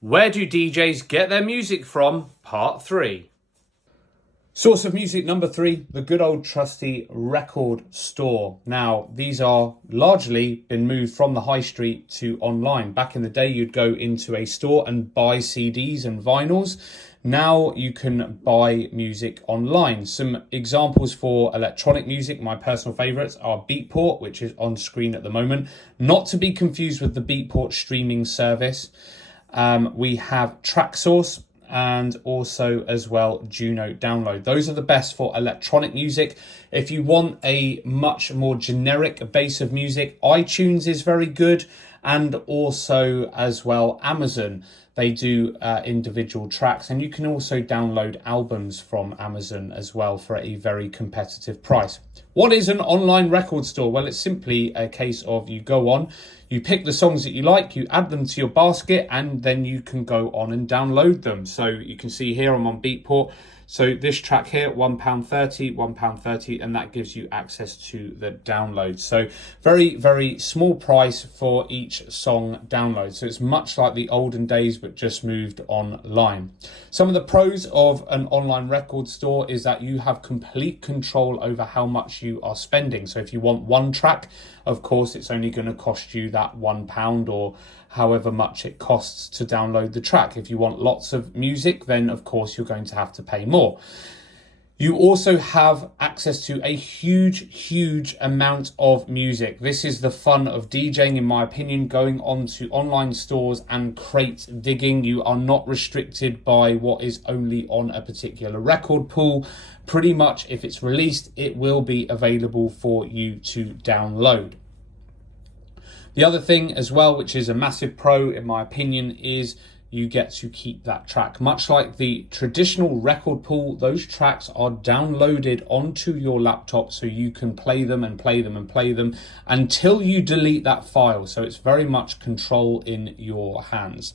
Where do DJs get their music from? Part 3. Source of music number 3, the good old trusty record store. Now, these are largely been moved from the high street to online. Back in the day, you'd go into a store and buy CDs and vinyls. Now you can buy music online. Some examples for electronic music, my personal favorites are Beatport, which is on screen at the moment. Not to be confused with the Beatport streaming service. We have TrackSource and also as well Juno Download. Those are the best for electronic music. If you want a much more generic base of music, iTunes is very good, and also as well Amazon. They do individual tracks, and you can also download albums from Amazon as well for a very competitive price. What is an online record store? Well, it's simply a case of you go on, you pick the songs that you like, you add them to your basket, and then you can go on and download them. So you can see here I'm on Beatport. So this track here, £1.30, £1.30, and that gives you access to the download. So very, very small price for each song download. So it's much like the olden days, but just moved online. Some of the pros of an online record store is that you have complete control over how much you are spending. So if you want one track, of course, it's only going to cost you that £1 or however much it costs to download the track. If you want lots of music, then of course you're going to have to pay more. You also have access to a huge amount of music. This is the fun of DJing, in my opinion, going on to online stores and crate digging. You are not restricted by what is only on a particular record pool. Pretty much if it's released, it will be available for you to download. The other thing as well, which is a massive pro in my opinion, is you get to keep that track. Much like the traditional record pool, those tracks are downloaded onto your laptop so you can play them and play them and play them until you delete that file. So it's very much control in your hands.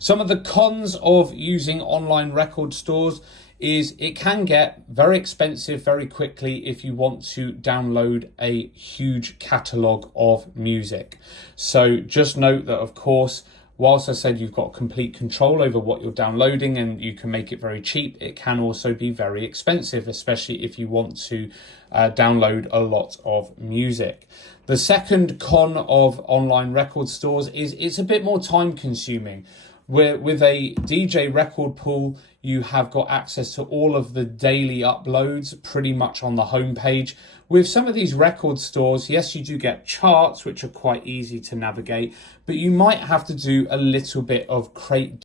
Some of the cons of using online record stores is it can get very expensive very quickly if you want to download a huge catalogue of music. So just note that, of course, whilst I said you've got complete control over what you're downloading and you can make it very cheap, it can also be very expensive, especially if you want to download a lot of music. The second con of online record stores is it's a bit more time consuming. Where with a DJ record pool, you have got access to all of the daily uploads pretty much on the homepage. With some of these record stores, yes, you do get charts, which are quite easy to navigate, but you might have to do a little bit of crate